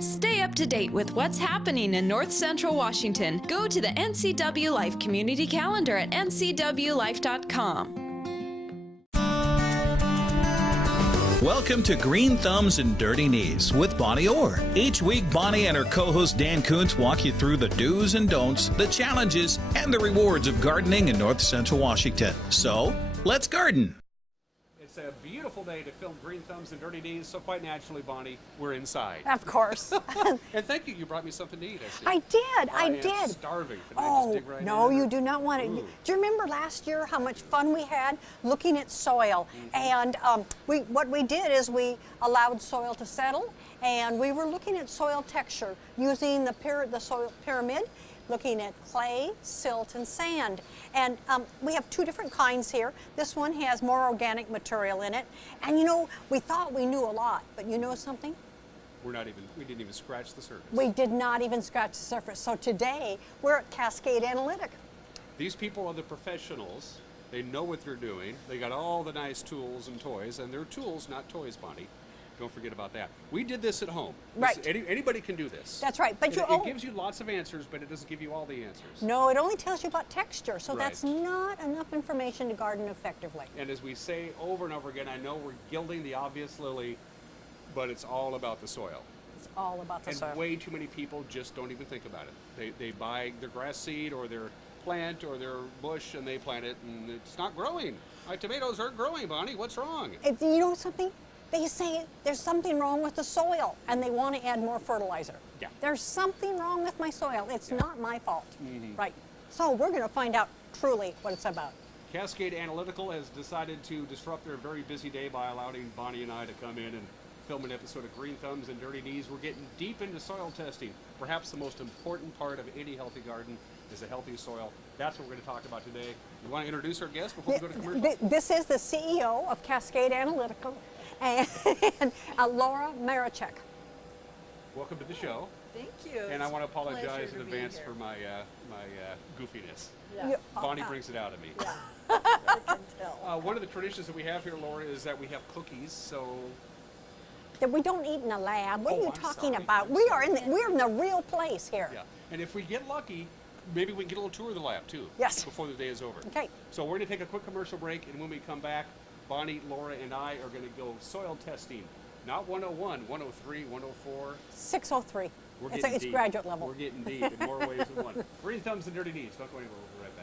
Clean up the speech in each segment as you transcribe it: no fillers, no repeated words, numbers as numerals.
Stay up to date with what's happening in North Central Washington. Go to the NCW Life Community Calendar at ncwlife.com. Welcome to Green Thumbs and Dirty Knees with Bonnie Orr. Each week, Bonnie and her co-host Dan Kuntz walk you through the do's and don'ts, the challenges, and the rewards of gardening in North Central Washington. So, let's garden. It's a beautiful day to film Green Thumbs and Dirty Knees, so quite naturally, Bonnie, we're inside. Of course. And thank you, you brought me something to eat. I did. I am starving. Can I just dig right no, in? you do not want it. Ooh. Do you remember last year how much fun we had looking at soil? And what we did is we allowed soil to settle, and we were looking at soil texture using the soil pyramid, looking at clay, silt, and sand. And we have two different kinds here. This one has more organic material in it. And you know, we thought we knew a lot, but you know something? We didn't even scratch the surface. We did not even scratch the surface. So today, we're at Cascade Analytic. These people are the professionals. They know what they're doing. They got all the nice tools and toys, and they're tools, not toys, Bonnie. Don't forget about that. We did this at home. Right. Anybody can do this. That's right. But it gives you lots of answers, but it doesn't give you all the answers. No, it only tells you about texture, so Right. that's not enough information to garden effectively. And as we say over and over again, I know we're gilding the obvious lily, but it's all about the soil. It's all about the And soil. way too many people just don't even think about it. They buy their grass seed or their plant or their bush and they plant it and it's not growing. My tomatoes aren't growing, Bonnie. What's wrong? You know something? They say there's something wrong with the soil and they want to add more fertilizer. Yeah. There's something wrong with my soil. It's not my fault. Right. So we're going to find out truly what it's about. Cascade Analytical has decided to disrupt their very busy day by allowing Bonnie and I to come in and film an episode of Green Thumbs and Dirty Knees. We're getting deep into soil testing. Perhaps the most important part of any healthy garden is a healthy soil. That's what we're going to talk about today. You want to introduce our guest before we go to commercial? This is the CEO of Cascade Analytical, and Laura Marichek. Welcome to the show. Thank you. And I want to apologize Pleasure in to be advance here. for my goofiness. Yeah. Bonnie brings it out of me. Yeah. I can tell. One of the traditions that we have here, Laura, is that we have cookies. So That we don't eat in a lab. What are you I'm talking sorry. about? I'm We're in sorry. the real place here. yeah, and if we get lucky, maybe we can get a little tour of the lab too. Yes. Before the day is over. Okay. So we're going to take a quick commercial break, and when we come back, Bonnie, Laura, and I are going to go soil testing. Not 101, 103, 104. 603. We're It's, getting it's deep. graduate level. We're getting deep in more ways than one. Green Thumbs and Dirty Knees. Don't go anywhere. We'll be right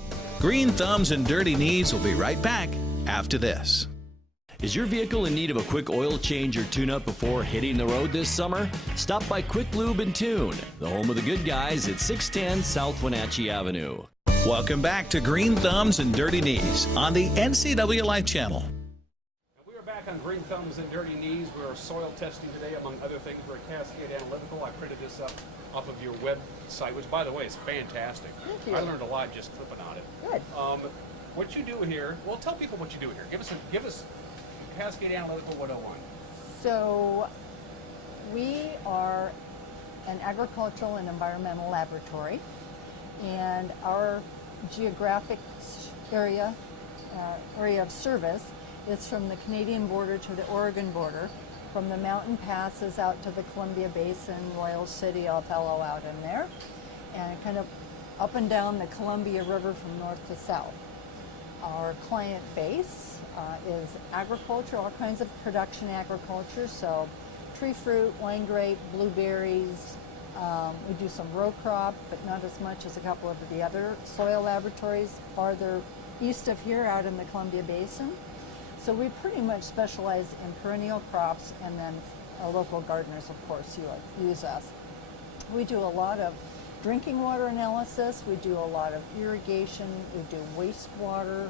back. Green Thumbs and Dirty Knees will be right back after this. Is your vehicle in need of a quick oil change or tune-up before hitting the road this summer? Stop by Quick Lube and Tune, the home of the good guys at 610 South Wenatchee Avenue. Welcome back to Green Thumbs and Dirty Knees on the NCW Life channel. We are back on Green Thumbs and Dirty Knees. We are soil testing today, among other things. We're at Cascade Analytical. I printed this up off of your website, which, by the way, is fantastic. Thank you. I learned a lot just flipping on it. Good. What you do here, well, tell people what you do here. Give us Cascade Analytical 101. So we are an agricultural and environmental laboratory, and our geographic area of service is from the Canadian border to the Oregon border, from the mountain passes out to the Columbia Basin, Royal City, Othello out in there, and kind of up and down the Columbia River from north to south. Our client base is agriculture, all kinds of production agriculture, so tree fruit, wine grape, blueberries. We do some row crop, but not as much as a couple of the other soil laboratories farther east of here out in the Columbia Basin. So we pretty much specialize in perennial crops, and then local gardeners, of course, use us. We do a lot of drinking water analysis, we do a lot of irrigation, we do wastewater,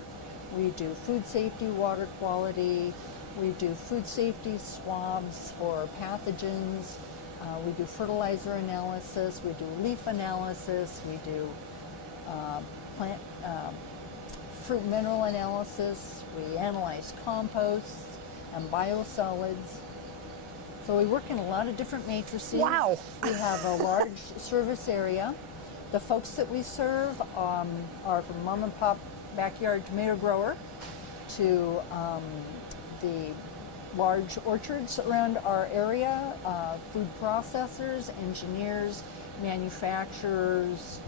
we do food safety, water quality, we do food safety swabs for pathogens, we do fertilizer analysis, we do leaf analysis, we do plant fruit mineral analysis, we analyze composts and biosolids. So we work in a lot of different matrices. Wow. We have a large service area. The folks that we serve are from mom and pop backyard tomato grower to the large orchards around our area, food processors, engineers, manufacturers.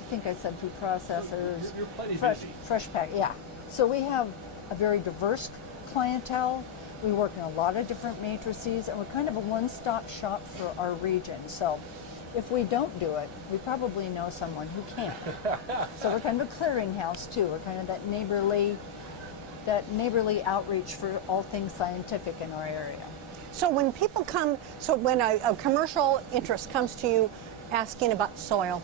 I think I said food processors. You're plenty fresh, busy. fresh pack, yeah. So we have a very diverse clientele. We work in a lot of different matrices, and we're kind of a one-stop shop for our region. So if we don't do it, we probably know someone who can. So we're kind of a clearinghouse too. We're kind of that neighborly outreach for all things scientific in our area. So when people come, so when a commercial interest comes to you asking about soil,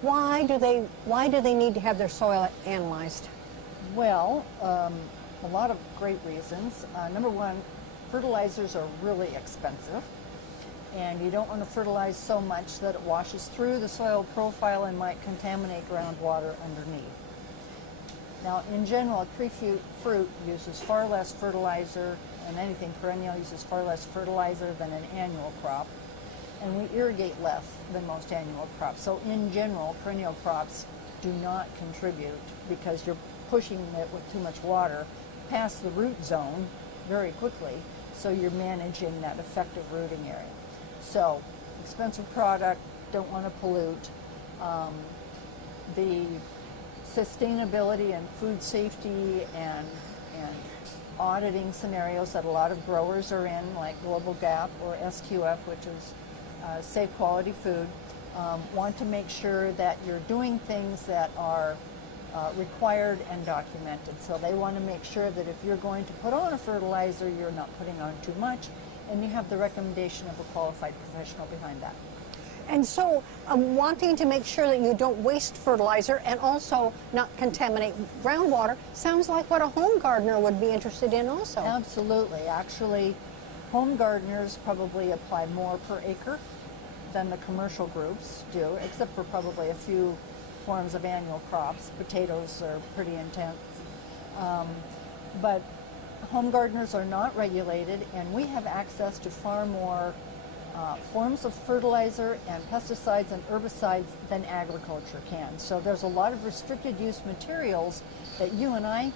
why do they need to have their soil analyzed? Well, a lot of great reasons. Number one, fertilizers are really expensive, and you don't want to fertilize so much that it washes through the soil profile and might contaminate groundwater underneath. Now, in general, tree fruit uses far less fertilizer, and anything perennial uses far less fertilizer than an annual crop, and we irrigate less than most annual crops. So in general, perennial crops do not contribute because you're pushing it with too much water past the root zone very quickly, so you're managing that effective rooting area. So expensive product, don't want to pollute. The sustainability and food safety and auditing scenarios that a lot of growers are in, like Global Gap or SQF, which is Safe Quality Food, want to make sure that you're doing things that are required and documented. So they want to make sure that if you're going to put on a fertilizer, you're not putting on too much, and you have the recommendation of a qualified professional behind that. And so wanting to make sure that you don't waste fertilizer and also not contaminate groundwater sounds like what a home gardener would be interested in also. Absolutely. Actually, home gardeners probably apply more per acre than the commercial groups do, except for probably a few forms of annual crops. Potatoes are pretty intense. But home gardeners are not regulated, and we have access to far more forms of fertilizer and pesticides and herbicides than agriculture can. So there's a lot of restricted use materials that you and I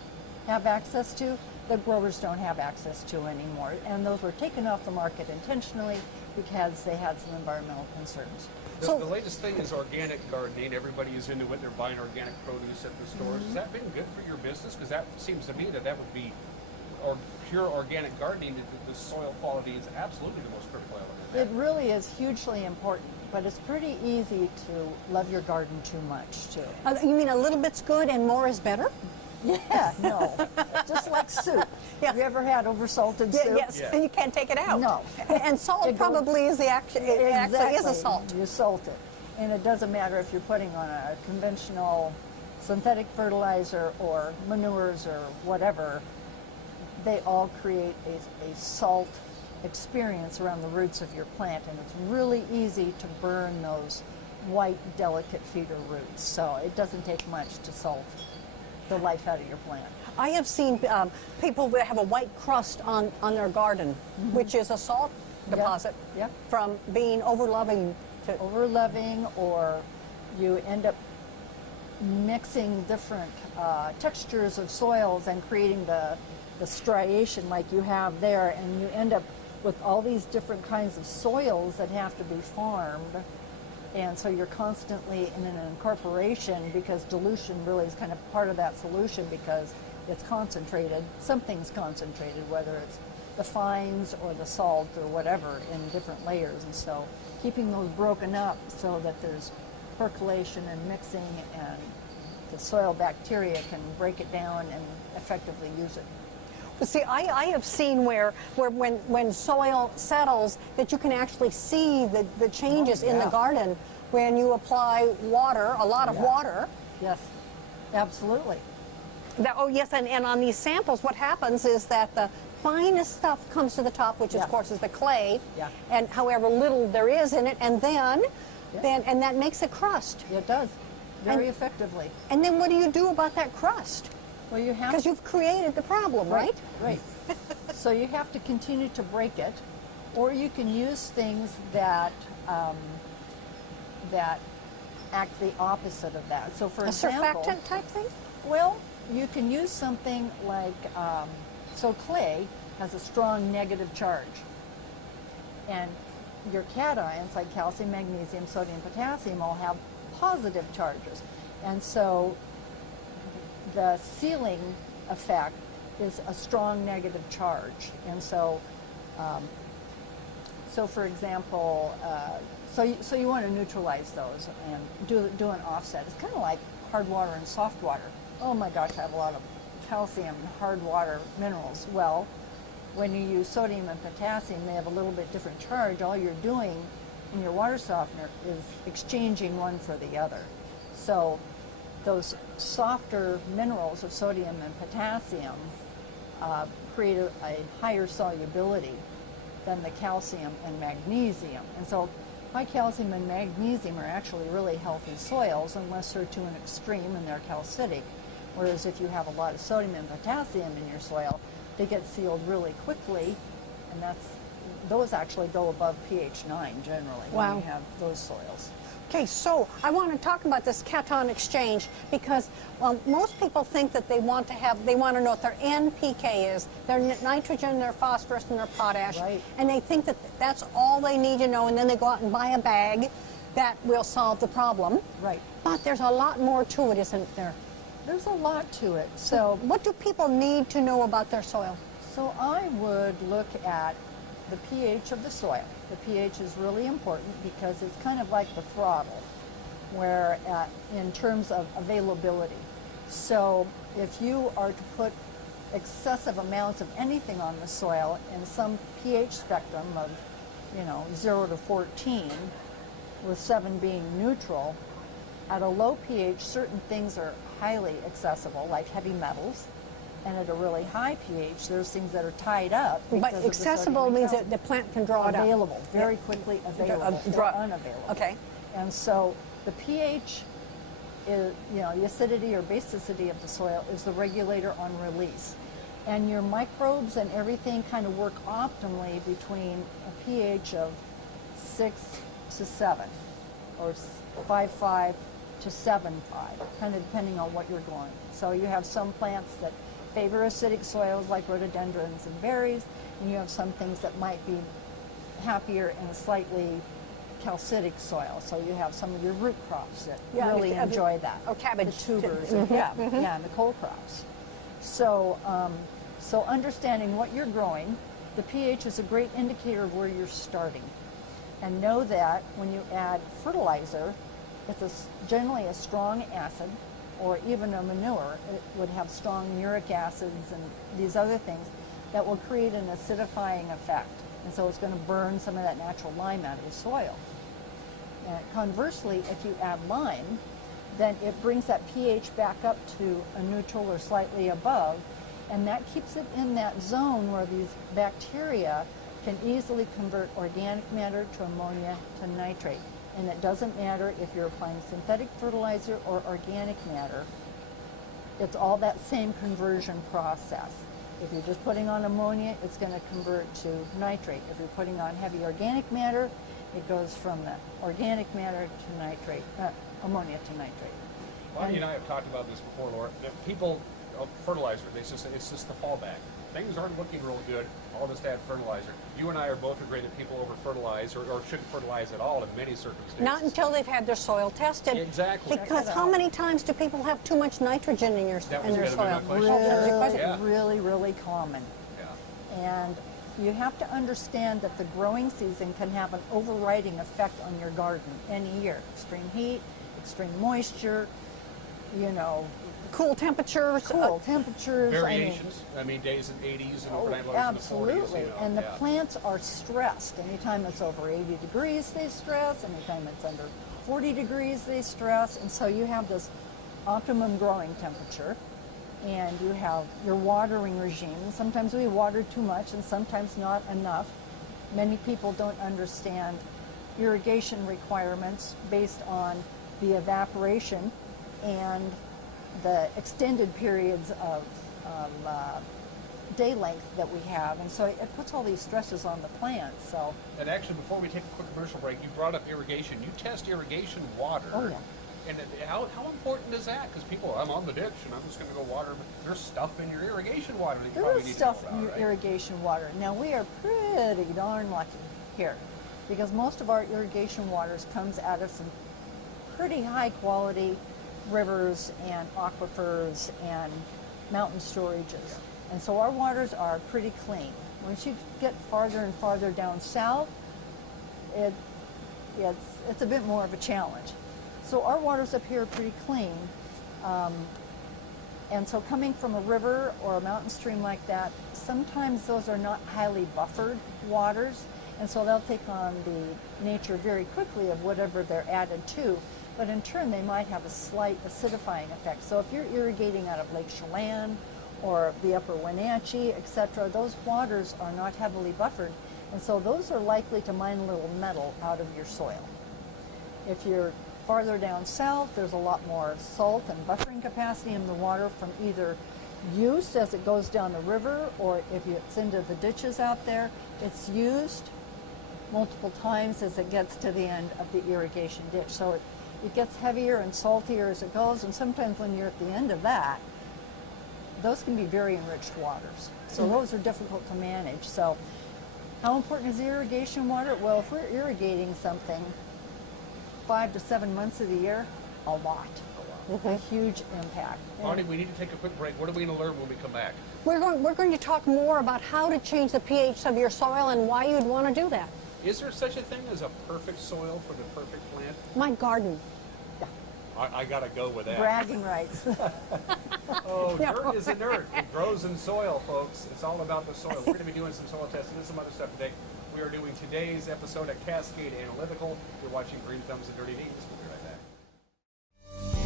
have access to that growers don't have access to anymore. And those were taken off the market intentionally because they had some environmental concerns. The latest thing is organic gardening. Everybody is into it. They're buying organic produce at the stores. Has that been good for your business? Because that seems to me that would be, or pure organic gardening, the soil quality is absolutely the most critical element. It really is hugely important, but it's pretty easy to love your garden too much, too. You mean a little bit's good and more is better? Yeah, no. Just like soup. Yeah. Have you ever had oversalted soup? Yes, and you can't take it out. No. And salt probably is the action. It actually is a salt. You salt it. And it doesn't matter if you're putting on a conventional synthetic fertilizer or manures or whatever, they all create a salt experience around the roots of your plant, and it's really easy to burn those white, delicate feeder roots. So it doesn't take much to salt the life out of your plant. I have seen people that have a white crust on their garden, which is a salt deposit from being overloving. Overloving, or you end up mixing different textures of soils and creating the striation like you have there, and you end up with all these different kinds of soils that have to be farmed. And so you're constantly in an incorporation, because dilution really is kind of part of that solution, because it's concentrated. Something's concentrated, whether it's the fines or the salt or whatever, in different layers. And so keeping those broken up so that there's percolation and mixing, and the soil bacteria can break it down and effectively use it. Well, see, I have seen where when soil settles, that you can actually see the changes in the garden when you apply water, a lot of water. Yes, absolutely. Yes, and on these samples, what happens is that the finest stuff comes to the top, which of course is the clay, and however little there is in it, and then that makes a crust. It does, very effectively. And then what do you do about that crust? Well, you have, because you've created the problem, right? Right. So you have to continue to break it, or you can use things that that act the opposite of that. So, for example, surfactant type thing. Well, you can use something like So clay has a strong negative charge. And your cations, like calcium, magnesium, sodium, potassium, all have positive charges. And so the sealing effect is a strong negative charge. And so, so for example, so you want to neutralize those and do an offset. It's kind of like hard water and soft water. Oh my gosh, I have a lot of calcium and hard water minerals. Well, when you use sodium and potassium, they have a little bit different charge. All you're doing in your water softener is exchanging one for the other. So those softer minerals of sodium and potassium create a higher solubility than the calcium and magnesium. And so high calcium and magnesium are actually really healthy soils unless they're to an extreme and they're calcitic. Whereas if you have a lot of sodium and potassium in your soil, they get sealed really quickly, and those actually go above pH 9 generally when you have those soils. Okay, so I want to talk about this cation exchange because most people think that they want to know what their NPK is, their nitrogen, their phosphorus, and their potash, Right. and they think that that's all they need to know, and then they go out and buy a bag that will solve the problem. Right. But there's a lot more to it, isn't there? There's a lot to it. So What do people need to know about their soil? So I would look at the pH of the soil. The pH is really important because it's kind of like the throttle, where in terms of availability. So if you are to put excessive amounts of anything on the soil in some pH spectrum of, 0 to 14, with 7 being neutral, at a low pH, certain things are highly accessible, like heavy metals, and at a really high pH, there's things that are tied up. But accessible means that the plant can draw it up. Available, very quickly available, or unavailable. Okay. And so the pH is, the acidity or basicity of the soil is the regulator on release. And your microbes and everything kind of work optimally between a pH of 6 to 7, or 5.5 to 7.5, kind of depending on what you're growing. So you have some plants that favor acidic soils like rhododendrons and berries, and you have some things that might be happier in a slightly calcitic soil. So you have some of your root crops that really enjoy that. Or cabbage. The tubers, and the cole crops. So, so understanding what you're growing, the pH is a great indicator of where you're starting. And know that when you add fertilizer, it's generally a strong acid, or even a manure. It would have strong uric acids and these other things that will create an acidifying effect. And so it's going to burn some of that natural lime out of the soil. And conversely, if you add lime, then it brings that pH back up to a neutral or slightly above, and that keeps it in that zone where these bacteria can easily convert organic matter to ammonia to nitrate. And it doesn't matter if you're applying synthetic fertilizer or organic matter. It's all that same conversion process. If you're just putting on ammonia, it's going to convert to nitrate. If you're putting on heavy organic matter, it goes from the organic matter to nitrate, ammonia to nitrate. Bonnie and I have talked about this before, Laura. That people, fertilizer, it's just the fallback. Things aren't looking real good. I'll just add fertilizer. You and I are both agree that people over-fertilize or shouldn't fertilize at all in many circumstances. Not until they've had their soil tested. Exactly. Because how many times do people have too much nitrogen in their soil? Really, really common. Yeah. And you have to understand that the growing season can have an overriding effect on your garden any year. Extreme heat, extreme moisture, cool temperatures. Variations. Days in 80s and overnight lows in the 40s. Absolutely. And the plants are stressed. Anytime it's over 80 degrees, they stress. Anytime it's under 40 degrees, they stress. And so you have this optimum growing temperature, and you have your watering regime. Sometimes we water too much and sometimes not enough. Many people don't understand irrigation requirements based on the evaporation and the extended periods of day length that we have, and so it puts all these stresses on the plants. So, and actually, before we take a quick commercial break, you brought up irrigation. You test irrigation water. Oh, yeah. And how important is that? Because people, I'm on the ditch and I'm just going to go water. There's stuff in your irrigation water that you probably need to know about, in your right? irrigation water. Now, we are pretty darn lucky here because most of our irrigation waters comes out of some pretty high quality rivers and aquifers and mountain storages. And so our waters are pretty clean. Once you get farther and farther down south, it's a bit more of a challenge. So our waters up here are pretty clean. And so coming from a river or a mountain stream like that, sometimes those are not highly buffered waters. And so they'll take on the nature very quickly of whatever they're added to. But in turn, they might have a slight acidifying effect. So if you're irrigating out of Lake Chelan or the upper Wenatchee, etc., those waters are not heavily buffered. And so those are likely to mine a little metal out of your soil. If you're farther down south, there's a lot more salt and buffering capacity in the water from either use as it goes down the river, or if it's into the ditches out there, it's used multiple times as it gets to the end of the irrigation ditch. So it gets heavier and saltier as it goes, and sometimes when you're at the end of that, those can be very enriched waters. So those are difficult to manage. So how important is irrigation water? Well, if we're irrigating something 5 to 7 months of the year, a lot. A huge impact. Bonnie, we need to take a quick break. What are we going to learn when we come back? We're going to talk more about how to change the pH of your soil and why you'd want to do that. Is there such a thing as a perfect soil for the perfect plant? My garden. I got to go with that. Bragging rights. Oh, dirt is inert. It grows in soil, folks. It's all about the soil. We're going to be doing some soil testing and some other stuff today. We are doing today's episode at Cascade Analytical. You're watching Green Thumbs and Dirty Knees. We'll be right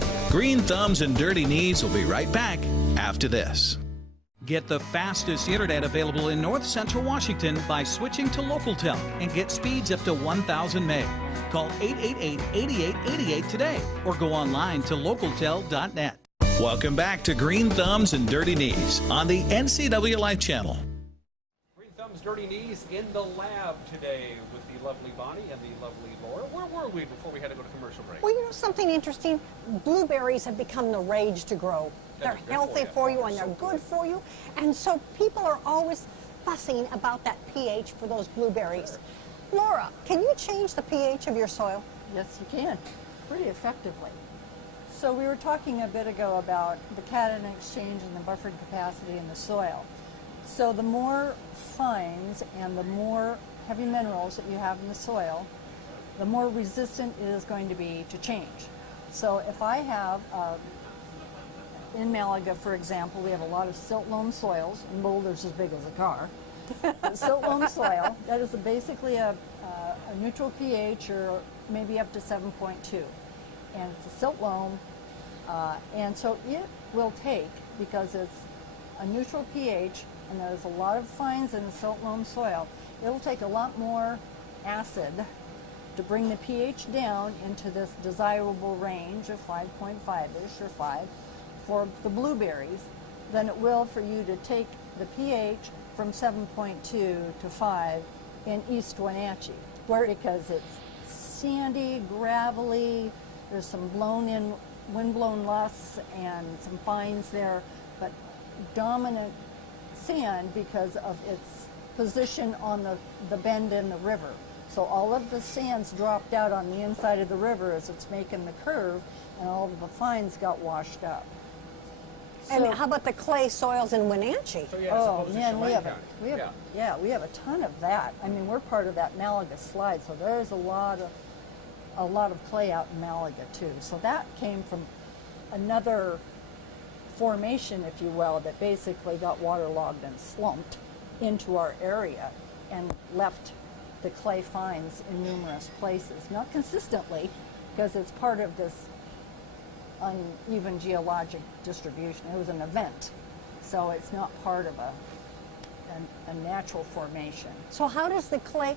back. Green Thumbs and Dirty Knees will be right back after this. Get the fastest internet available in North Central Washington by switching to LocalTel and get speeds up to 1,000 meg. Call 888-8888 today or go online to localtel.net. Welcome back to Green Thumbs and Dirty Knees on the NCW Life Channel. Green Thumbs, Dirty Knees in the lab today with the lovely Bonnie and the lovely Laura. Where were we before we had to go to commercial break? Well, you know something interesting? Blueberries have become the rage to grow. They're healthy for you and they're good for you. And so people are always fussing about that pH for those blueberries. Laura, can you change the pH of your soil? Yes, you can, pretty effectively. So we were talking a bit ago about the cation exchange and the buffering capacity in the soil. So the more fines and the more heavy minerals that you have in the soil, the more resistant it is going to be to change. So if I have, in Malaga, for example, we have a lot of silt loam soils, and boulders as big as a car. Silt loam soil, that is basically a neutral pH or maybe up to 7.2. And it's a silt loam, and so it will take, because it's a neutral pH and there's a lot of fines in the silt loam soil, it'll take a lot more acid to bring the pH down into this desirable range of 5.5-ish or 5 for the blueberries than it will for you to take the pH from 7.2 to 5 in East Wenatchee, because it's sandy, gravelly, there's some blown-in, wind-blown lusts and some fines there, but dominant sand because of its position on the bend in the river. So all of the sand's dropped out on the inside of the river as it's making the curve, and all of the fines got washed up. And how about the clay soils in Wenatchee? So, yeah, Oh suppose man, it's we have Chelan County. we have a ton of that. I mean, we're part of that Malaga slide, so there's a lot of clay out in Malaga too. So that came from another formation, if you will, that basically got waterlogged and slumped into our area and left the clay fines in numerous places. Not consistently, because it's part of this uneven geologic distribution. It was an event, so it's not part of a natural formation. So how does the clay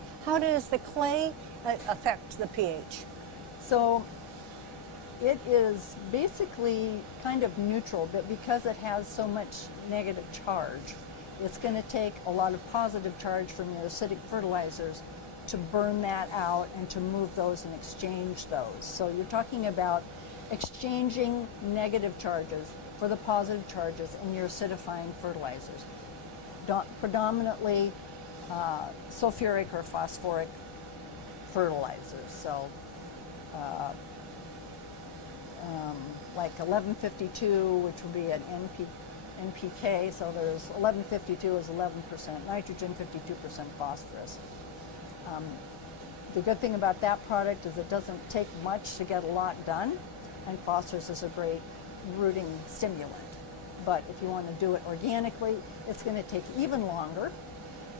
affect the pH? So it is basically kind of neutral, but because it has so much negative charge, it's going to take a lot of positive charge from your acidic fertilizers to burn that out and to move those and exchange those. So you're talking about exchanging negative charges for the positive charges in your acidifying fertilizers. Predominantly sulfuric or phosphoric fertilizers. So like 1152, which would be an NPK, so there's 1152 is 11% nitrogen, 52% phosphorus. The good thing about that product is it doesn't take much to get a lot done, and phosphorus is a great rooting stimulant. But if you want to do it organically, it's going to take even longer,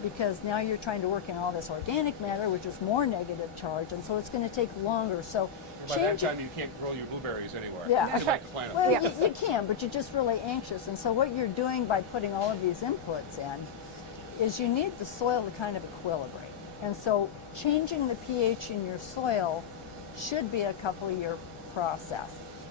because now you're trying to work in all this organic matter, which is more negative charge, and so it's going to take longer. So by that time, you can't grow your blueberries anywhere. Yeah. You have to plant them. Well, you can, but you're just really anxious. And so what you're doing by putting all of these inputs in is you need the soil to kind of equilibrate. And so changing the pH in your soil should be a couple-year process,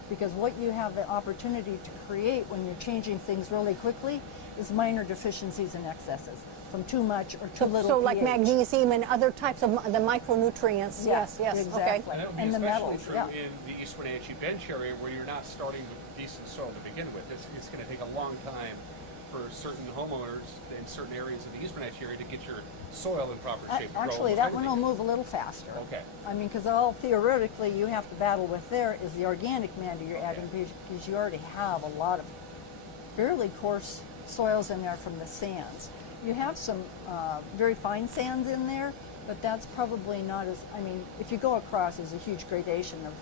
because what you have the opportunity to create when you're changing things really quickly is minor deficiencies and excesses from too much or too little So pH. like magnesium and other types of the micronutrients. Yes, exactly. okay. And that would be And the especially metals, true yeah. in the East Wenatchee bench area, where you're not starting with decent soil to begin with. It's going to take a long time for certain homeowners in certain areas of the East Wenatchee area to get your soil in proper shape to grow Actually, almost that one will anything. move a little faster. Okay. I mean, because all theoretically you have to battle with there is the organic matter you're adding, because you already have a lot of fairly coarse soils in there from the sands. You have some very fine sands in there, but that's probably not as, I mean, if you go across, there's a huge gradation of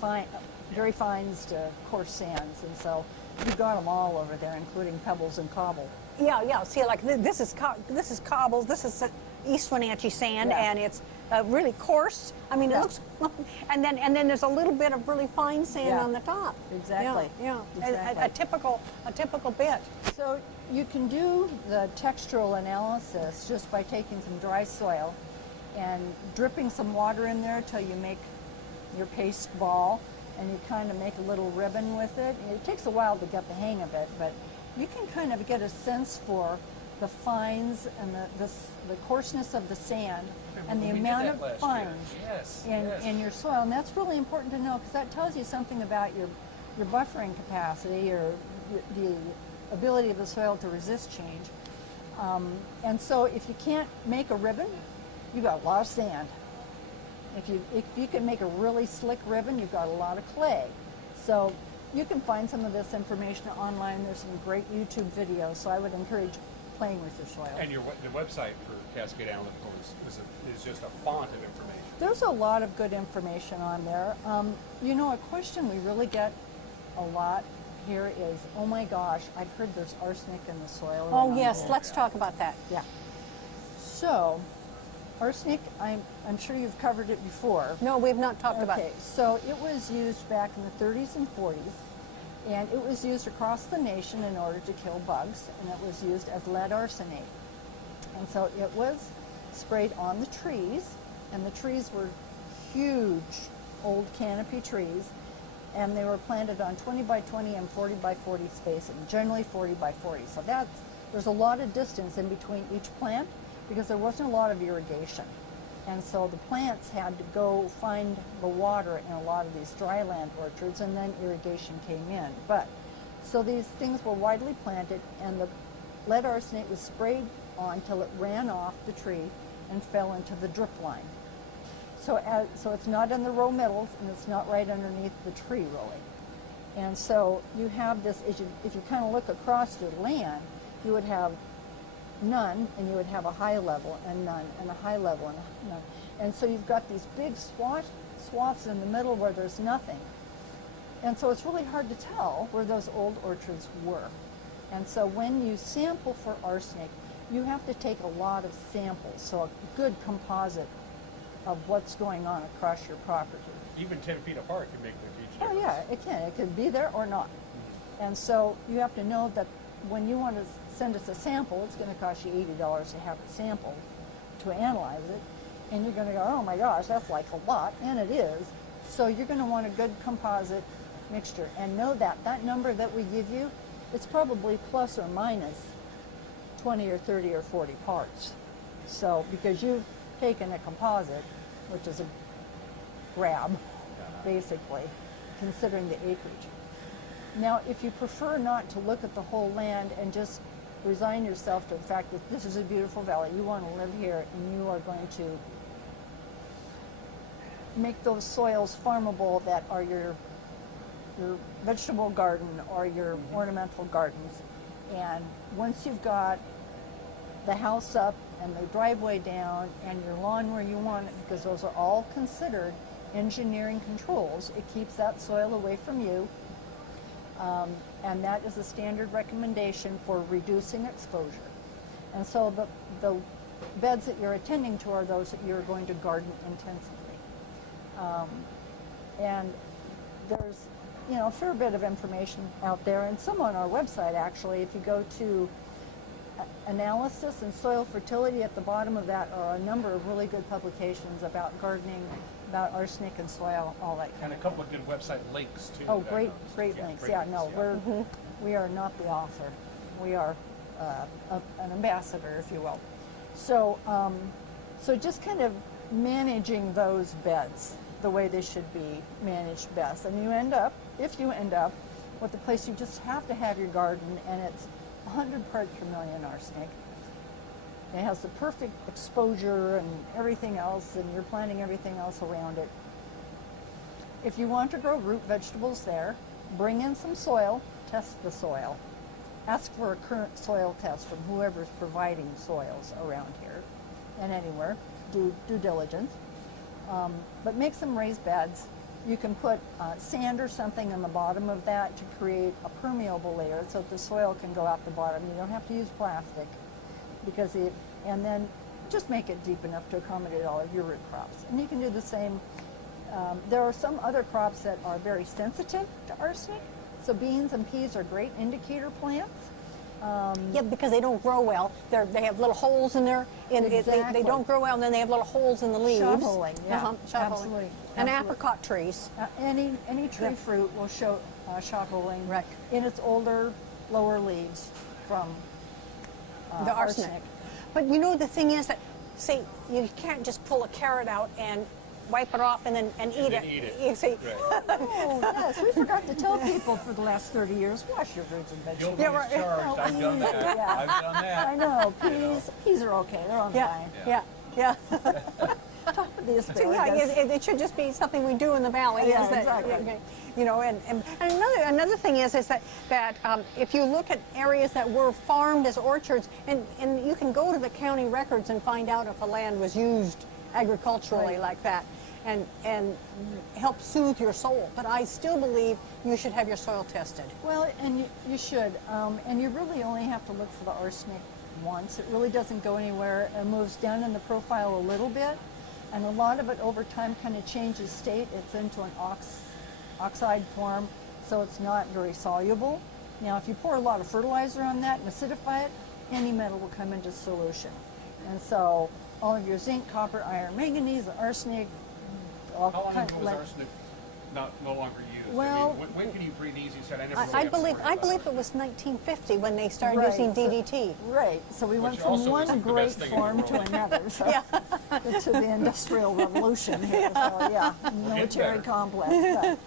fine, very fines to coarse sands, and so you've got them all over there, including pebbles and cobble. Yeah. See, like this is cobbles. This is East Wenatchee sand, Yeah. and it's really coarse. I mean, it Yeah. looks, and then there's a little bit of really fine sand Yeah. on the top. Exactly. Yeah. Exactly. A typical bit. So you can do the textural analysis just by taking some dry soil and dripping some water in there till you make your paste ball, and you kind of make a little ribbon with it. It takes a while to get the hang of it, but you can kind of get a sense for the fines and the coarseness of the sand and the We did amount that of last year. fines Yes, in your soil. And that's really important to know, because that tells you something about your buffering capacity, or the ability of the soil to resist change. And so if you can't make a ribbon, you've got a lot of sand. If you can make a really slick ribbon, you've got a lot of clay. So you can find some of this information online. There's some great YouTube videos, so I would encourage playing with your soil. And the website for Cascade Analytical is just a font of information. There's a lot of good information on there. You know, a question we really get a lot here is, oh my gosh, I've heard there's arsenic in the soil. Oh around yes, here." let's talk about that. Yeah. So, arsenic, I'm sure you've covered it before. No, we've not talked about Okay, it. so it was used back in the 30s and 40s, and it was used across the nation in order to kill bugs, and it was used as lead arsenate. And so it was sprayed on the trees, and the trees were huge old canopy trees, and they were planted on 20 by 20 and 40 by 40 spacing, generally 40 by 40. So there's a lot of distance in between each plant, because there wasn't a lot of irrigation. And so the plants had to go find the water in a lot of these dryland orchards, and then irrigation came in. But, so these things were widely planted, and the lead arsenate was sprayed on till it ran off the tree and fell into the drip line. So it's not in the row middles, and it's not right underneath the tree, really. And so you have this, if you kind of look across your land, you would have none, and you would have a high level and none, and a high level and none. And so you've got these big swaths in the middle where there's nothing. And so it's really hard to tell where those old orchards were. And so when you sample for arsenic, you have to take a lot of samples, so a good composite of what's going on across your property. Even 10 feet apart can make a huge Oh difference. yeah, it can. It could be there or not. And so you have to know that when you want to send us a sample, it's going to cost you $80 to have it sampled to analyze it. And you're going to go, oh my gosh, that's like a lot, and it is. So you're going to want a good composite mixture. And know that that number that we give you, it's probably plus or minus 20 or 30 or 40 parts. So, because you've taken a composite, which is a grab, basically, considering the acreage. Now, if you prefer not to look at the whole land and just resign yourself to the fact that this is a beautiful valley, you want to live here, and you are going to make those soils farmable that are your vegetable garden or your ornamental gardens. And once you've got the house up and the driveway down and your lawn where you want it, because those are all considered engineering controls, it keeps that soil away from you. And that is a standard recommendation for reducing exposure. And so the beds that you're attending to are those that you're going to garden intensively. And there's, a fair bit of information out there, and some on our website actually. If you go to analysis and soil fertility, at the bottom of that are a number of really good publications about gardening, about arsenic and soil, all that. And a couple of good website links too. Oh, great links. We are not the author. We are an ambassador, if you will. So, so just kind of managing those beds the way they should be managed best, and if you end up with a place you just have to have your garden, and it's 100 parts per million arsenic. It has the perfect exposure and everything else, and you're planting everything else around it. If you want to grow root vegetables there, bring in some soil, test the soil. Ask for a current soil test from whoever's providing soils around here and anywhere. Do due diligence. But make some raised beds. You can put sand or something on the bottom of that to create a permeable layer so that the soil can go out the bottom. You don't have to use plastic, and then just make it deep enough to accommodate all of your root crops. And you can do the same. There are some other crops that are very sensitive to arsenic. So beans and peas are great indicator plants. Yeah, because they don't grow well. They have little holes in there. They don't grow well, and then they have little holes in the leaves. Shoveling, yeah, shoveling. absolutely. And apricot trees. Any tree fruit will show shoveling Right. in its older, lower leaves from The arsenic. But the thing is that, see, you can't just pull a carrot out and wipe it off and eat it. You see, Oh, yes, we forgot to tell people for the last 30 years, wash your fruits and vegetables. You'll be charged. I've done that. Yeah. I've done that. I know, peas are okay, they're on fine. yeah. Top of the So, asparagus. it should just be something we do in the valley. Yeah, is that, exactly. And another thing is that if you look at areas that were farmed as orchards, and you can go to the county records and find out if a land was used agriculturally Right. like that, and help soothe your soul. But I still believe you should have your soil tested. Well, and you should, and you really only have to look for the arsenic once. It really doesn't go anywhere. It moves down in the profile a little bit, and a lot of it over time kind of changes state. It's into an oxide form, so it's not very soluble. Now, if you pour a lot of fertilizer on that and acidify it, any metal will come into solution. And so all of your zinc, copper, iron, manganese, the arsenic, all How long kinds ago was arsenic no longer used? Well, when can you breathe easy? You said I never. I believe it was 1950 when they started Right, using so- DDT. Right, so we went from also one isn't the great best thing in the form to world. another, so to the Industrial Revolution here. So yeah, military better. complex. But,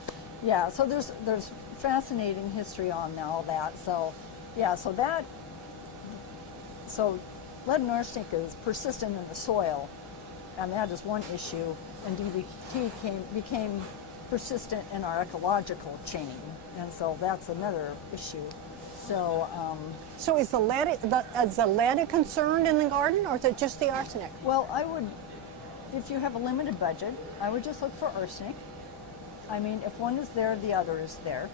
yeah, so there's fascinating history on all that. So yeah, so lead and arsenic is persistent in the soil, and that is one issue. And DDT became persistent in our ecological chain, and so that's another issue. So. So is the lead a concern in the garden, or is it just the arsenic? Well, I would, if you have a limited budget, I would just look for arsenic. I mean, if one is there, the other is there.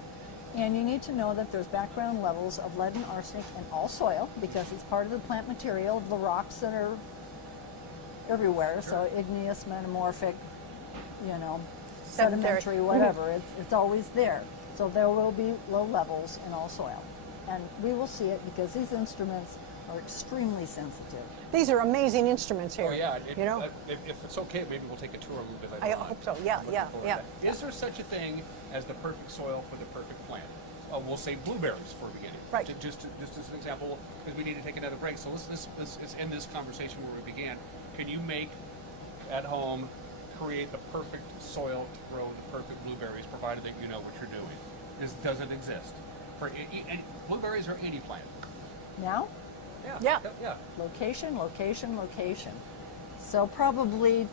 And you need to know that there's background levels of lead and arsenic in all soil, because it's part of the plant material, the rocks that are everywhere. So igneous, metamorphic, sedimentary, whatever. It's always there. So there will be low levels in all soil. And we will see it because these instruments are extremely sensitive. These are amazing instruments here. Oh yeah. If If it's okay, maybe we'll take a tour a little bit later. I on. hope so. Yeah, Looking yeah, forward yeah. to that. Is there such a thing as the perfect soil for the perfect plant? We'll say blueberries for a beginning. Right. Just as an example, because we need to take another break. So let's end this conversation where we began. Can you make at home create the perfect soil to grow the perfect blueberries, provided that you know what you're doing. Does it exist? And blueberries are 80 plant. Now? Yeah. Yeah. Location, location, location. So probably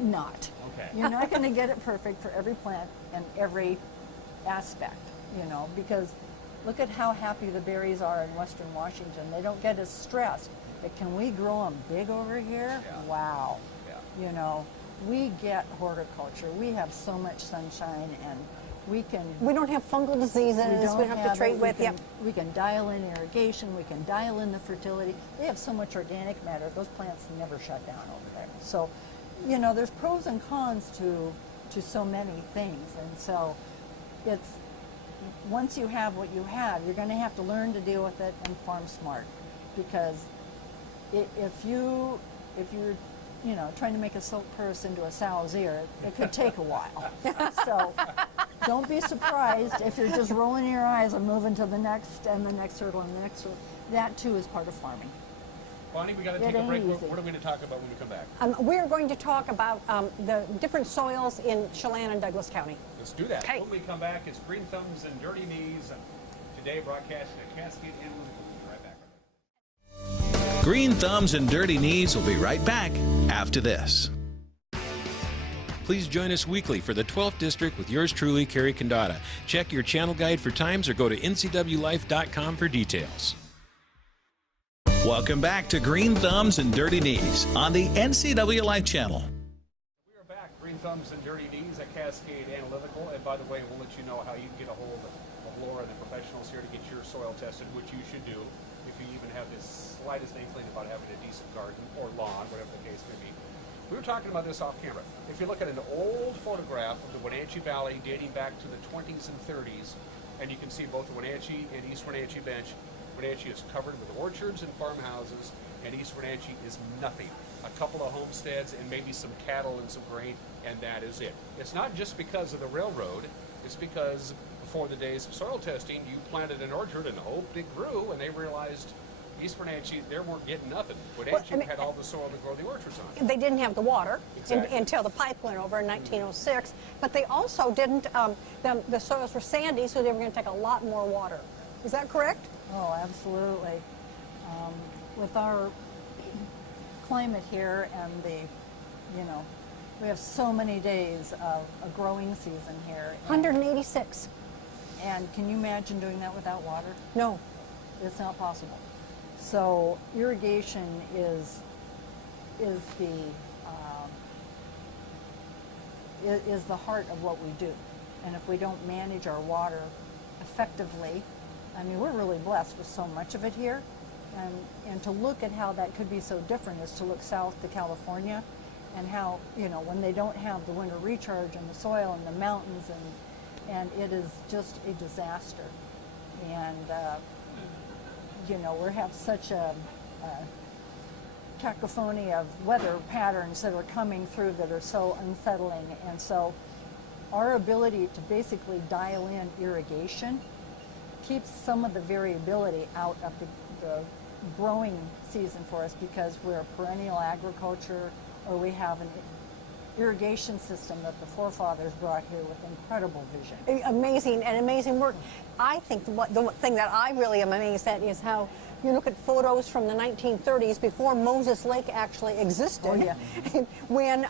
not. Okay. You're not going to get it perfect for every plant and every aspect, you know, because look at how happy the berries are in Western Washington. They don't get as stressed. But can we grow them big over here? Yeah. Wow. Yeah. You know, we get horticulture. We have so much sunshine, and we don't have fungal diseases. We don't have to trade with. We can dial in irrigation. We can dial in the fertility. They have so much organic matter. Those plants never shut down over there. So, you know, there's pros and cons to so many things, and so it's once you have what you have, you're going to have to learn to deal with it and farm smart, because if you're you know, trying to make a silk purse into a sow's ear, it could take a while. So don't be surprised if you're just rolling your eyes and moving to the next and the next hurdle and the next hurdle. That too is part of farming. Bonnie, we got to take a break. What are we going to talk about when we come back? We're going to talk about the different soils in Chelan and Douglas County. Let's do that. Okay. When we come back, it's Green Thumbs and Dirty Knees. And today, broadcasting at Cascade Analytical. We'll be right back. Green Thumbs and Dirty Knees will be right back after this. Please join us weekly for the 12th District with yours truly, Kerry Condata. Check your channel guide for times or go to ncwlife.com for details. Welcome back to Green Thumbs and Dirty Knees on the NCW Life channel. We are back. Green Thumbs and Dirty Knees at Cascade Analytical. And by the way, we'll let you know how you can get a hold of Laura and the professionals here to get your soil tested, which you should do if you even have this slightest inkling about having a decent garden or lawn, whatever the case may be. We were talking about this off camera. If you look at an old photograph of the Wenatchee Valley dating back to the 20s and 30s, and you can see both the Wenatchee and East Wenatchee bench, Wenatchee is covered with orchards and farmhouses, and East Wenatchee is nothing. A couple of homesteads and maybe some cattle and some grain, and that is it. It's not just because of the railroad, it's because before the days of soil testing, you planted an orchard and hoped it grew, and they realized East Wenatchee, they weren't getting nothing. Wenatchee had all the soil to grow the orchards on. They didn't have the water Exactly. until the pipe went over in 1906, but they also didn't, the soils were sandy, so they were going to take a lot more water. Is that correct? Oh, absolutely. With our climate here and you know, we have so many days of a growing season here. 186. And can you imagine doing that without water? No. It's not possible. So irrigation is the heart of what we do. And if we don't manage our water effectively, I mean, we're really blessed with so much of it here. And to look at how that could be so different is to look south to California and how, you know, when they don't have the winter recharge in the soil and the mountains, and it is just a disaster. And, you know, we have such a cacophony of weather patterns that are coming through that are so unsettling. And so our ability to basically dial in irrigation keeps some of the variability out of the growing season for us, because we're a perennial agriculture, or we have an irrigation system that the forefathers brought here with incredible vision. Amazing work. I think the thing that I really am amazed at is how you look at photos from the 1930s before Moses Lake actually existed. Oh, yeah. When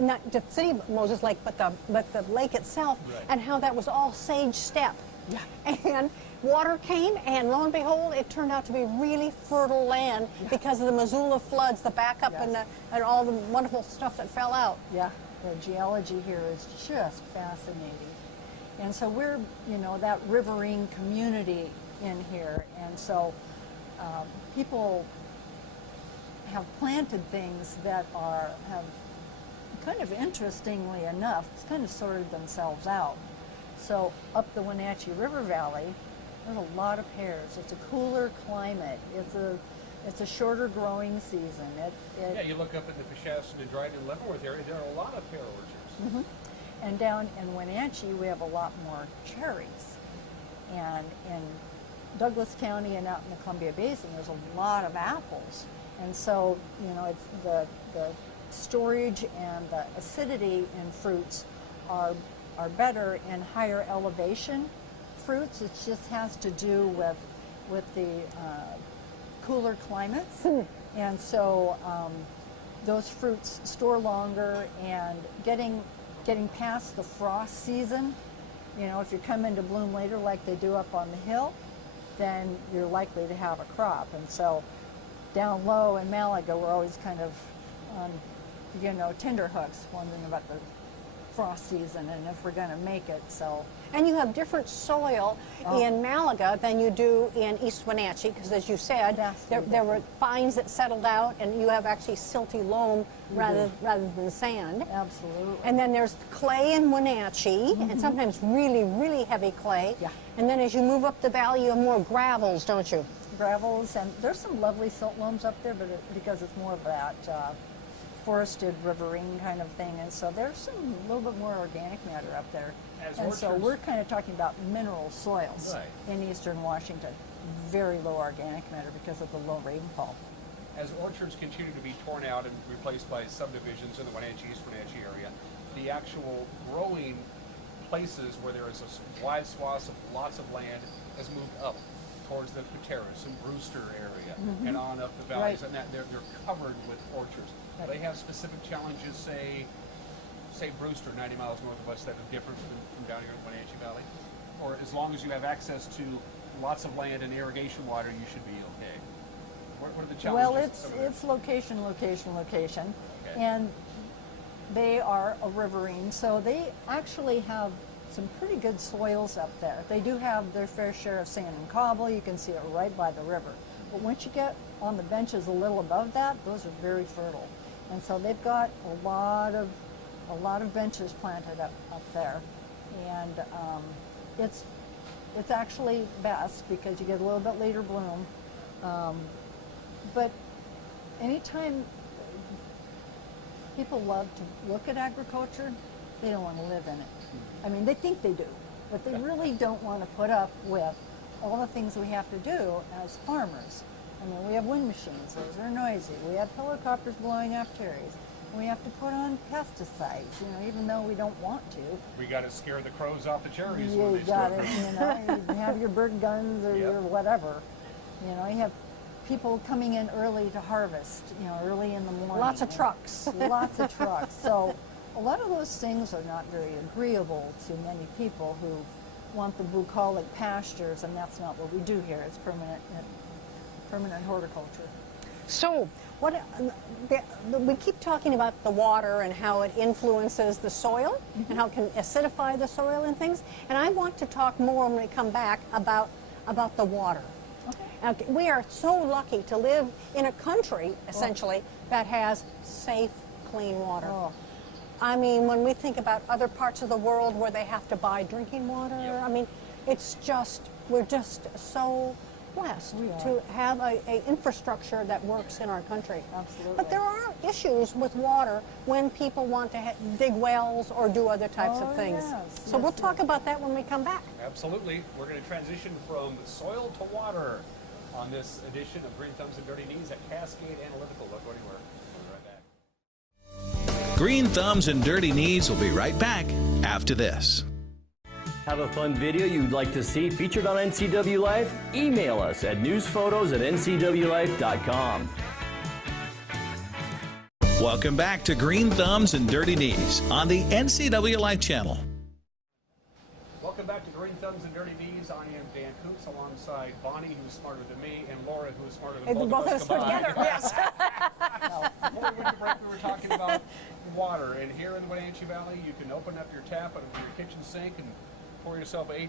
not the city of Moses Lake, but the lake itself, Right. and how that was all sage steppe. Yeah. And water came, and lo and behold, it turned out to be really fertile land because of the Missoula floods, the backup, Yes. and all the wonderful stuff that fell out. Yeah, the geology here is just fascinating. And so we're, you know, that riverine community in here. And so people have planted things that have kind of interestingly enough, kind of sorted themselves out. So up the Wenatchee River Valley, there's a lot of pears. It's a cooler climate. It's a shorter growing season. Yeah, you look up at the Peshastin and Dryden and Leavenworth area, there are a lot of pear orchards. Mm-hmm. And down in Wenatchee, we have a lot more cherries. And in Douglas County and out in the Columbia Basin, there's a lot of apples. And so, you know, it's the storage and the acidity in fruits are better in higher elevation fruits. It just has to do with the cooler climates. And so those fruits store longer, and getting past the frost season, you know, if you come into bloom later like they do up on the hill, then you're likely to have a crop. And so down low in Malaga, we're always kind of on, you know, tenterhooks, wondering about the frost season and if we're going to make it. So. And you have different soil in Malaga than you do in East Wenatchee, because as you said, there were fines that settled out, and you have actually silty loam rather than sand. Absolutely. And then there's clay in Wenatchee, and sometimes really, really heavy clay. Yeah. And then as you move up the valley, you have more gravels, don't you? Gravels, and there's some lovely silt loams up there, but because it's more of that forested riverine kind of thing, and so there's some a little bit more organic matter up there. And so we're kind of talking about mineral soils in eastern Washington. Very low organic matter because of the low rainfall. As orchards continue to be torn out and replaced by subdivisions in the Wenatchee, East Wenatchee area, the actual growing places where there is a wide swath of lots of land has moved up towards the Pateras and Brewster area and on up the valleys, and that they're covered with orchards. They have specific challenges, say Brewster, 90 miles north of us, that are different from down here in the Wenatchee Valley? Or as long as you have access to lots of land and irrigation water, you should be okay? What are the challenges? Well, it's location, Okay. and they are a riverine, so they actually have some pretty good soils up there. They do have their fair share of sand and cobble. You can see it right by the river. But once you get on the benches a little above that, those are very fertile. And so they've got a lot of benches planted up there. And it's actually best because you get a little bit later bloom. But anytime people love to look at agriculture, they don't want to live in it. I mean, they think they do, but they really don't want to put up with all the things we have to do as farmers. I mean, we have wind machines, those are noisy. We have helicopters blowing off cherries. We have to put on pesticides, you know, even though we don't want to. We got to scare the crows off the cherries when You they got start. it, you know, you have your bird guns or your whatever. You know, you have people coming in early to harvest, you know, early in the morning. Lots of trucks. Lots of trucks. So a lot of those things are not very agreeable to many people who want the bucolic pastures, and that's not what we do here. It's permanent horticulture. So, we keep talking about the water and how it influences the soil and how it can acidify the soil and things. And I want to talk more when we come back about the water. Okay. We are so lucky to live in a country, essentially, that has safe, clean water. I mean, when we think about other parts of the world where they have to buy drinking water, I mean, it's just, we're just so blessed to have a infrastructure that works in our country. Absolutely. But there are issues with water when people want to dig wells or do other types of things. So we'll talk about that when we come back. Absolutely. We're going to transition from soil to water on this edition of Green Thumbs and Dirty Knees at Cascade Analytical. Don't go anywhere. We'll be right back. Green Thumbs and Dirty Knees will be right back after this. Have a fun video you'd like to see featured on NCW Life? Email us at newsphotos@ncwlife.com. Welcome back to Green Thumbs and Dirty Knees on the NCW Life channel. Welcome back to Green Thumbs and Dirty Knees. I am Dan Koontz alongside Bonnie, who's smarter than me, and Laura, who is smarter than both of us combined. Together, yes. Before we went to break, we were talking about water. And here in the Wenatchee Valley, you can open up your tap out of your kitchen sink and pour yourself 8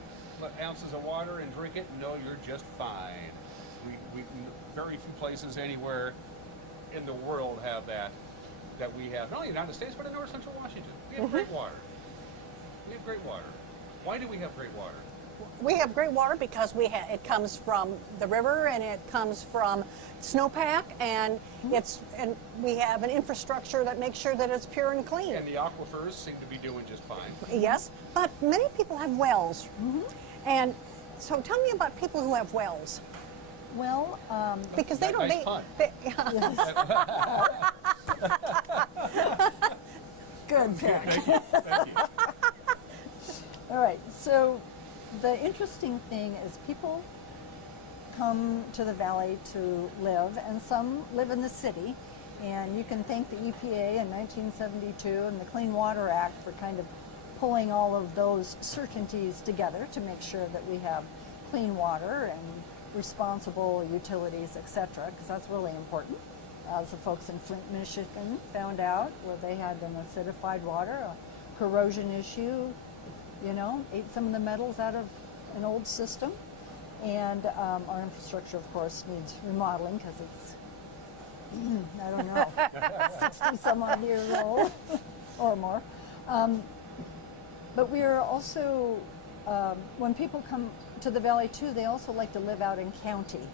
ounces of water and drink it and know you're just fine. We very few places anywhere in the world have that we have, not only in the United States, but in North Central Washington. We have great water. We have great water. Why do we have great water? We have great water because it comes from the river and it comes from snowpack, and we have an infrastructure that makes sure that it's pure and clean. And the aquifers seem to be doing just fine. Yes, but many people have wells. And so tell me about people who have wells. Well, because they don't. Nice pun. pick. Thank you. Thank you. All right, so the interesting thing is people come to the valley to live, and some live in the city. And you can thank the EPA in 1972 and the Clean Water Act for kind of pulling all of those certainties together to make sure that we have clean water and responsible utilities, et cetera, because that's really important. As the folks in Flint, Michigan found out, where they had an acidified water, a corrosion issue, ate some of the metals out of an old system. And our infrastructure, of course, needs remodeling because it's, I don't know, 60 some odd years old or more. But we are also, when people come to the valley too, they also like to live out in county.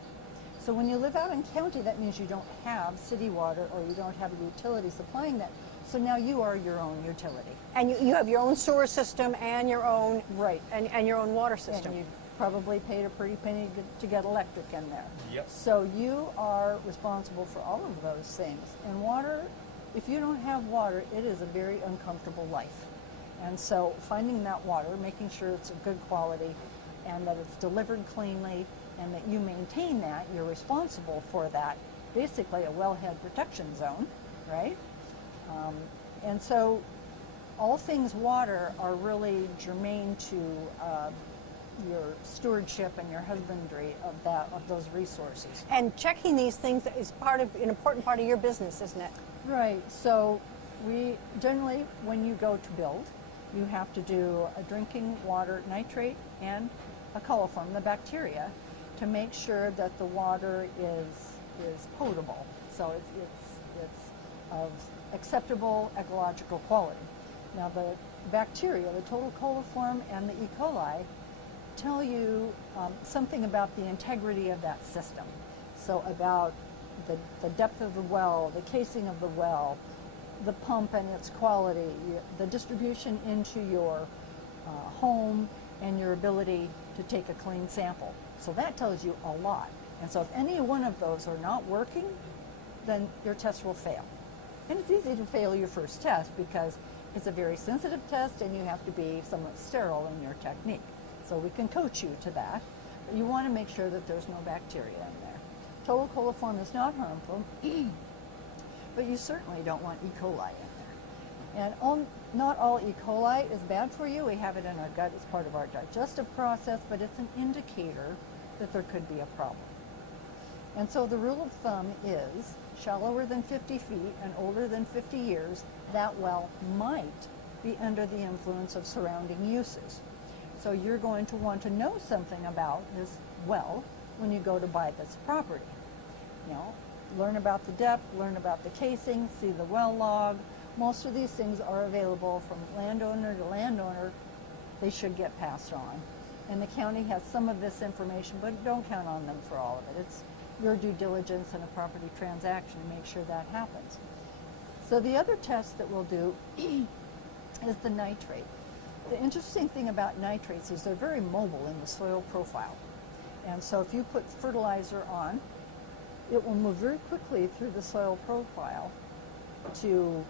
So when you live out in county, that means you don't have city water or you don't have a utility supplying that. So now you are your own utility. And you have your own sewer system and your own Right. and your own water system. And you probably paid a pretty penny to get electric in there. Yep. So you are responsible for all of those things. And water, if you don't have water, it is a very uncomfortable life. And so finding that water, making sure it's of good quality and that it's delivered cleanly and that you maintain that, you're responsible for that. Basically a wellhead protection zone, right? And so all things water are really germane to your stewardship and your husbandry of those resources. And checking these things is an important part of your business, isn't it? Right. So we generally, when you go to build, you have to do a drinking water nitrate and a coliform, the bacteria, to make sure that the water is potable. So it's of acceptable ecological quality. Now the bacteria, the total coliform and the E. coli, tell you something about the integrity of that system. So about the depth of the well, the casing of the well, the pump and its quality, the distribution into your home, and your ability to take a clean sample. So that tells you a lot. And so if any one of those are not working, then your test will fail. And it's easy to fail your first test because it's a very sensitive test and you have to be somewhat sterile in your technique. So we can coach you to that. But you want to make sure that there's no bacteria in there. Total coliform is not harmful, but you certainly don't want E. coli in there. And not all E. coli is bad for you. We have it in our gut as part of our digestive process, but it's an indicator that there could be a problem. And so the rule of thumb is shallower than 50 feet and older than 50 years, that well might be under the influence of surrounding uses. So you're going to want to know something about this well when you go to buy this property. Learn about the depth, learn about the casing, see the well log. Most of these things are available from landowner to landowner. They should get passed on. And the county has some of this information, but don't count on them for all of it. It's your due diligence in a property transaction to make sure that happens. So the other test that we'll do is the nitrate. The interesting thing about nitrates is they're very mobile in the soil profile. And so if you put fertilizer on, it will move very quickly through the soil profile to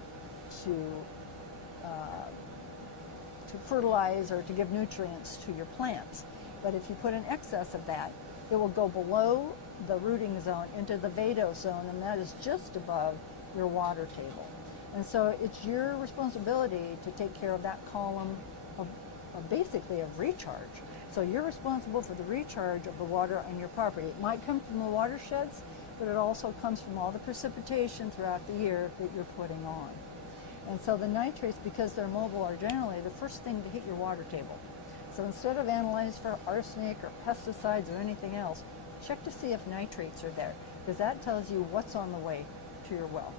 fertilize or to give nutrients to your plants. But if you put an excess of that, it will go below the rooting zone into the vadose zone, and that is just above your water table. And so it's your responsibility to take care of that column of basically of recharge. So you're responsible for the recharge of the water on your property. It might come from the watersheds, but it also comes from all the precipitation throughout the year that you're putting on. And so the nitrates, because they're mobile, are generally the first thing to hit your water table. So instead of analyze for arsenic or pesticides or anything else, check to see if nitrates are there, because that tells you what's on the way to your well.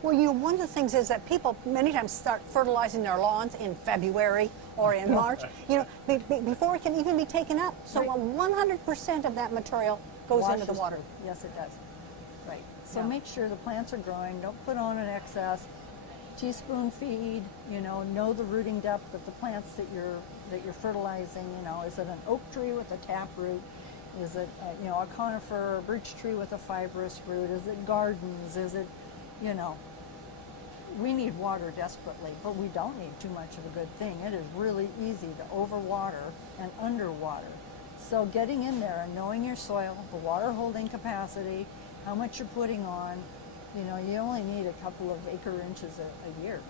Well, one of the things is that people many times start fertilizing their lawns in February or in March, before it can even be taken up. So 100% of that material goes into the water. Yes, it does. Right. So make sure the plants are growing. Don't put on an excess. Teaspoon feed. Know the rooting depth of the plants that you're fertilizing. Is it an oak tree with a tap root? Is it a conifer, a birch tree with a fibrous root? Is it gardens? Is it we need water desperately, but we don't need too much of a good thing. It is really easy to overwater and underwater. So getting in there and knowing your soil, the water holding capacity, how much you're putting on, you know, you only need a couple of acre inches a year.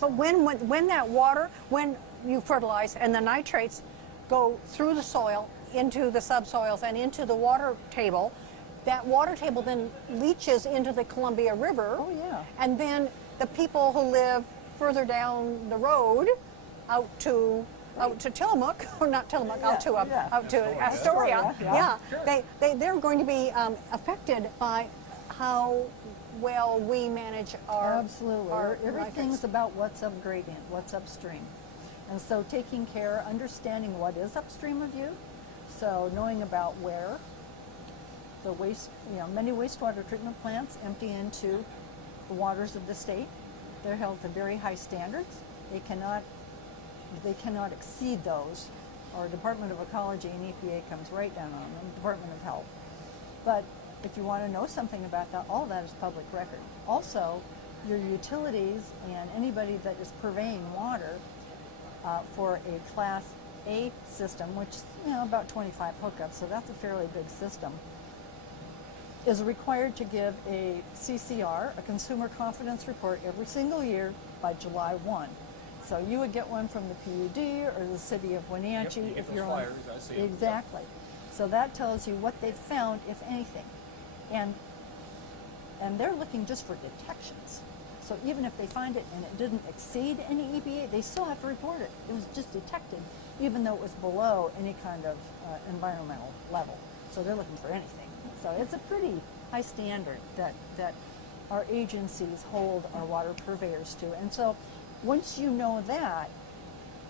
But when that water, when you fertilize and the nitrates go through the soil into the subsoils and into the water table, that water table then leaches into the Columbia River. Oh, yeah. And then the people who live further down the road out to Tillamook, or not Tillamook, out to Astoria. Yeah. They're going to be affected by how well we manage our Absolutely. Everything's nitrates. about what's up gradient, what's upstream. And so taking care, understanding what is upstream of you, so knowing about where the waste, you know, many wastewater treatment plants empty into the waters of the state. They're held to very high standards. They cannot exceed those. Our Department of Ecology and EPA comes right down on them, Department of Health. But if you want to know something about that, all that is public record. Also, your utilities and anybody that is purveying water for a Class A system, which is, you know, about 25 hookups, so that's a fairly big system, is required to give a CCR, a Consumer Confidence Report, every single year by July 1. So you would get one from the PUD or the city of Wenatchee. Yep, you get if those you're flyers, I see 'em. Exactly. So that tells you what they've found, if anything. And they're looking just for detections. So even if they find it and it didn't exceed any EPA, they still have to report it. It was just detected, even though it was below any kind of environmental level. So they're looking for anything. So it's a pretty high standard that our agencies hold our water purveyors to. And so once you know that,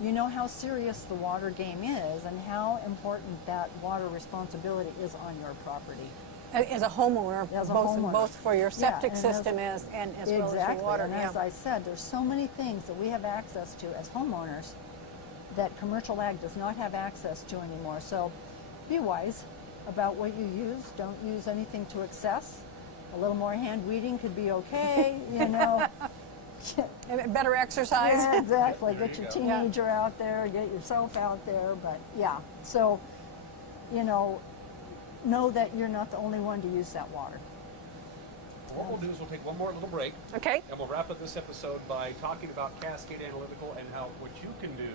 you know how serious the water game is and how important that water responsibility is on your property. As a homeowner, As a both, homeowner. both for your septic and system as well as your exactly. water. And as I said, there's so many things that we have access to as homeowners that commercial ag does not have access to anymore. So be wise about what you use. Don't use anything to excess. A little more hand weeding could be okay, you know. And better exercise. Yeah, exactly. There Get you your go. teenager out there, get yourself out there. But yeah, so, you know that you're not the only one to use that water. What we'll do is we'll take one more little break. Okay. And we'll wrap up this episode by talking about Cascade Analytical and how what you can do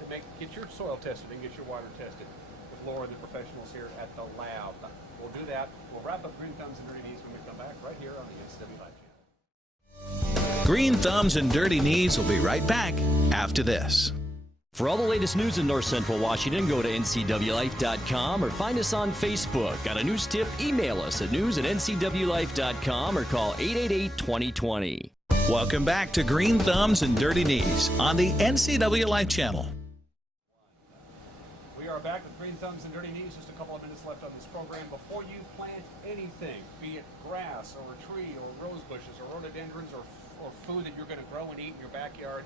to get your soil tested and get your water tested with Laura and the professionals here at the lab. We'll do that. We'll wrap up Green Thumbs and Dirty Knees when we come back right here on the NCW Live channel. Green Thumbs and Dirty Knees will be right back after this. For all the latest news in North Central Washington, go to ncwlife.com or find us on Facebook. Got a news tip? Email us at news@ncwlife.com or call 888-2020. Welcome back to Green Thumbs and Dirty Knees on the NCW Life channel. We are back with Green Thumbs and Dirty Knees. Just a couple of minutes left on this program. Before you plant anything, be it grass or a tree or rose bushes or rhododendrons or food that you're going to grow and eat in your backyard,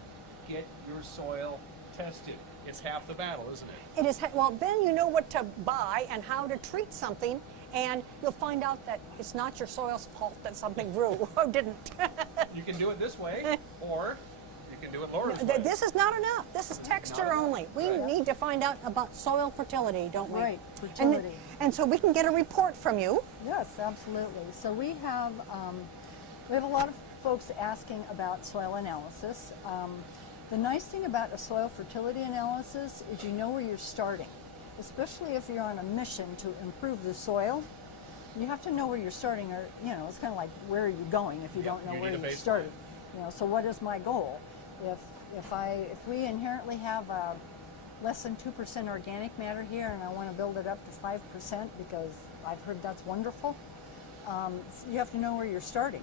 get your soil tested. It's half the battle, isn't it? It is. Well, then you know what to buy and how to treat something, and you'll find out that it's not your soil's fault that something grew or didn't. You can do it this way, or you can do it Laura's way. This is not enough. This is texture enough. only. We Right. need to find out about soil fertility, don't we? Right, fertility. And so we can get a report from you. Yes, absolutely. So we have a lot of folks asking about soil analysis. The nice thing about a soil fertility analysis is you know where you're starting, especially if you're on a mission to improve the soil. You have to know where you're starting, or it's kind of like where are you going if you don't know you where need a you baseline. started. So what is my goal? If we inherently have less than 2% organic matter here, and I want to build it up to 5% because I've heard that's wonderful, you have to know where you're starting.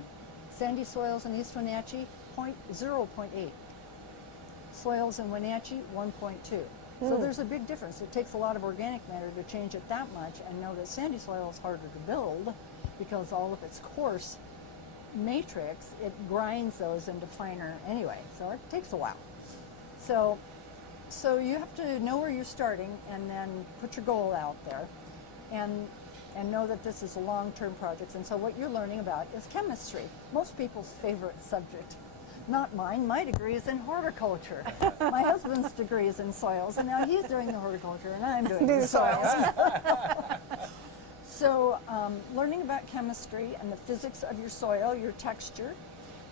Sandy soils in East Wenatchee, 0.8. Soils in Wenatchee, 1.2. So there's a big difference. It takes a lot of organic matter to change it that much, and know that sandy soil is harder to build because all of its coarse matrix, it grinds those into finer anyway, so it takes a while. So you have to know where you're starting and then put your goal out there and know that this is a long-term project. And so what you're learning about is chemistry, most people's favorite subject. Not mine. My degree is in horticulture. My husband's degree is in soils, and now he's doing the horticulture, and I'm doing the soils. So learning about chemistry and the physics of your soil, your texture,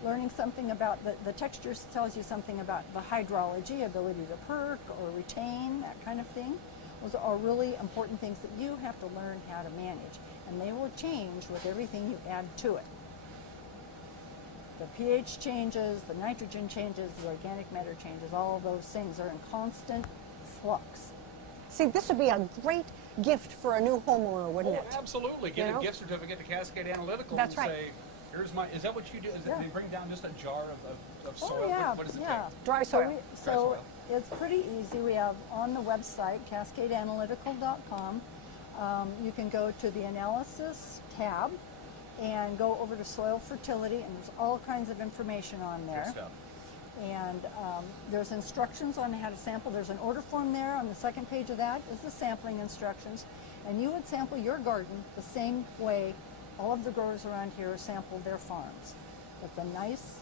learning something about the texture tells you something about the hydrology, ability to perk or retain, that kind of thing. Those are really important things that you have to learn how to manage, and they will change with everything you add to it. The pH changes, the nitrogen changes, the organic matter changes, all of those things are in constant flux. See, this would be a great gift for a new homeowner, wouldn't it? Absolutely. Get You know? a gift certificate to Cascade Analytical That's and right. say, here's my, is that what you do? Is Yeah. They bring down just a jar of soil? Oh, yeah, What does it yeah. take? Dry soil. So soil. it's pretty easy. We have on the website, cascadeanalytical.com, you can go to the analysis tab and go over to soil fertility, and there's all kinds of information on there. Good stuff. And there's instructions on how to sample. There's an order form there. On the second page of that is the sampling instructions. And you would sample your garden the same way all of the growers around here sample their farms. It's a nice,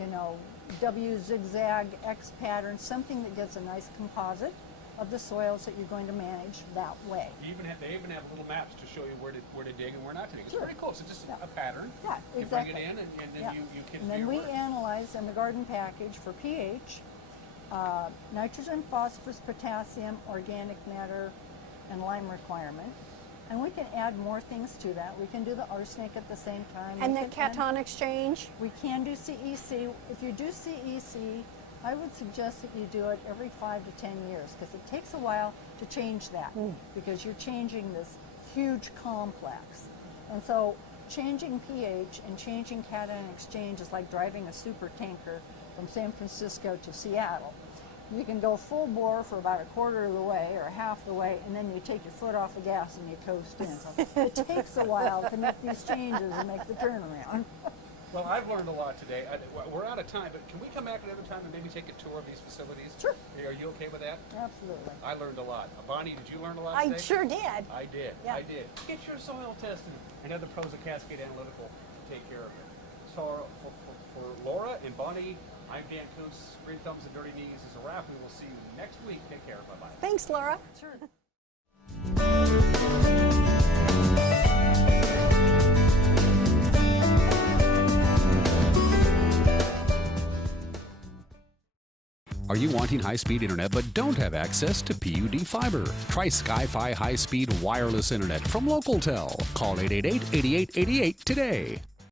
you know, W zigzag X pattern, something that gives a nice composite of the soils that you're going to manage that way. They even have little maps to show you where to dig and where not to dig. It's Sure. pretty cool. So just Yeah. a pattern. Yeah, You exactly. bring it in, and then Yeah. you can And do then your we work. analyze in the garden package for pH, nitrogen, phosphorus, potassium, organic matter, and lime requirement. And we can add more things to that. We can do the arsenic at the same time. And We the can add- cation exchange? We can do CEC. If you do CEC, I would suggest that you do it every 5 to 10 years, because it takes a while to change that, because you're changing this huge complex. And so changing pH and changing cation exchange is like driving a super tanker from San Francisco to Seattle. You can go full bore for about a quarter of the way or half the way, and then you take your foot off the gas and you coast in. So it takes a while to make these changes and make the turnaround. Well, I've learned a lot today. We're out of time, but can we come back another time and maybe take a tour of these facilities? Sure. Are you okay with that? Absolutely. I learned a lot. Bonnie, did you learn a lot I today? sure did. I did. Yeah. I did. Get your soil tested and have the pros of Cascade Analytical take care of it. So for Laura and Bonnie, I'm Dan Kuntz. Green Thumbs and Dirty Knees is a wrap. We will see you next week. Take care. Bye-bye. Thanks, Laura. Sure. Are you wanting high-speed internet but don't have access to PUD fiber? Try Sky-Fi high-speed wireless internet from LocalTel. Call 888-8888 today.